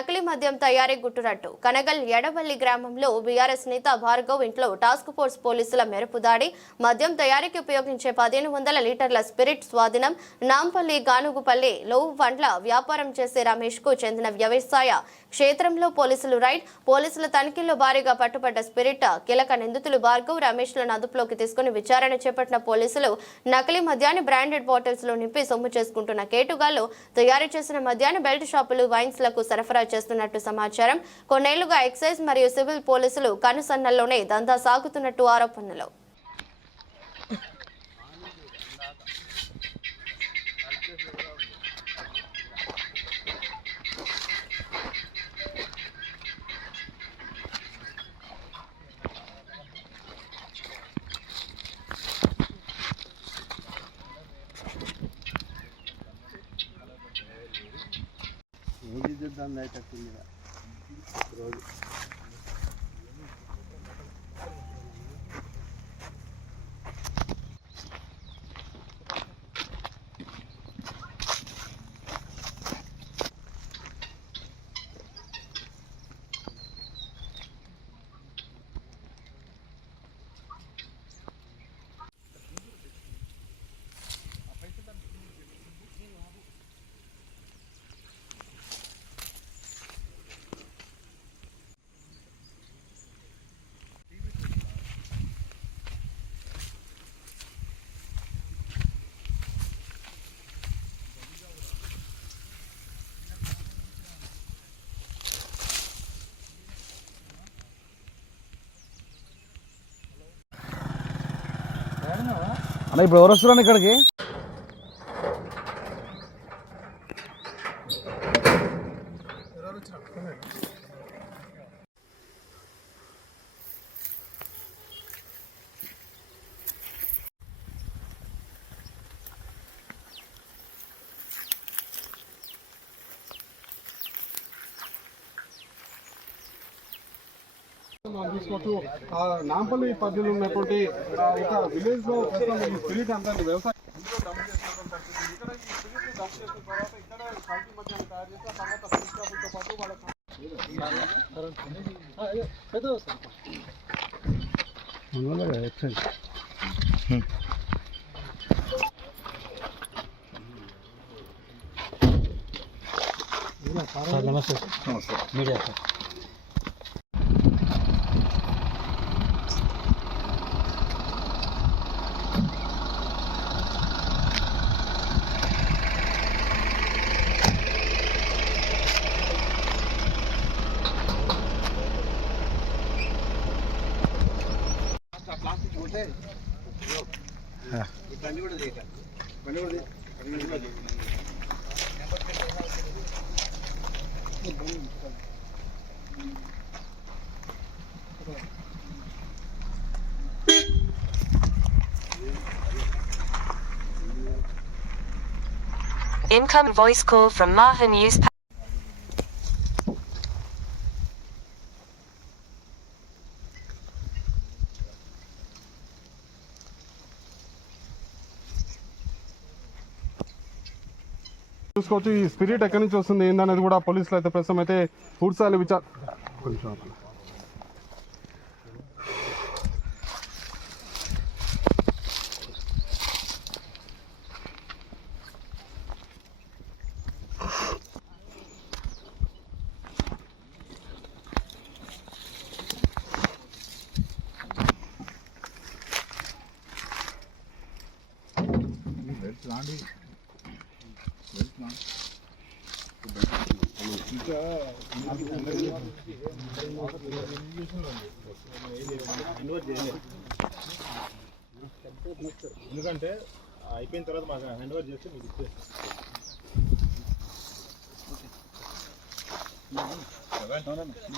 నకిలీ మద్యం తయారీ గుట్టునట్టు కనగల్ ఎడవల్లి గ్రామంలో బీఆర్ఎస్ నేత భార్గవ్ ఇంట్లో టాస్క్ ఫోర్స్ పోలీసుల మెరుపు దాడి. మద్యం తయారీకి ఉపయోగించే పదిహేను వందల లీటర్ల స్పిరిట్ స్వాధీనం. నాంపల్లి గానుగుపల్లి లో వండ్ల వ్యాపారం చేసే రమేష్కు చెందిన వ్యవసాయ క్షేత్రంలో పోలీసులు రైడ్. పోలీసుల తనిఖీల్లో భారీగా పట్టుబడ్డ స్పిరిట్ కీలక నిందితులు భార్గవ్ రమేష్లను అదుపులోకి తీసుకుని విచారణ చేపట్టిన పోలీసులు నకిలీ మద్యాన్ని బ్రాండెడ్ బాటిల్స్లో నింపి సొమ్ము చేసుకుంటున్న కేటుగాళ్ళు తయారు చేసిన మద్యాన్ని బెల్ట్ షాపులు వైన్స్లకు సరఫరా చేస్తున్నట్టు సమాచారం. కొన్నేళ్ళుగా ఎక్సైజ్ మరియు సివిల్ పోలీసులు కనుసన్నల్లోనే దందా సాగుతున్నట్టు ఆరోపణలు. రోజు అయితే రోజు. ఇప్పుడు ఎవరు వస్తున్నారు ఇక్కడికి? మనం చూసుకోవచ్చు ఆ నాంపల్లి పరిధిలో ఉన్నటువంటి ఆ, ఒక విలేజ్లో ఈ స్పిరిట్ అంతా వ్యవసాయం. ఇక్కడ ఈ spirit ని dump చేసిన తర్వాత ఇక్కడ కల్తీ మద్యాన్ని తయారు చేసి ఆ తర్వాత ఫుడ్ షాపులతో పాటు వాళ్ళ Income voice call from Maha News. చూసుకోవచ్చు ఈ స్పిరిట్ ఎక్కడి నుంచి వస్తుంది ఏందనేది కూడా పోలీసులు అయితే ప్రస్తుతం అయితే పూర్తిసార్లు విచార కొంచెం ఎందుకంటే అయిపోయిన తర్వాత మాకు హ్యాండ్ ఓవర్ చేస్తే మీకు ఇచ్చేస్తాం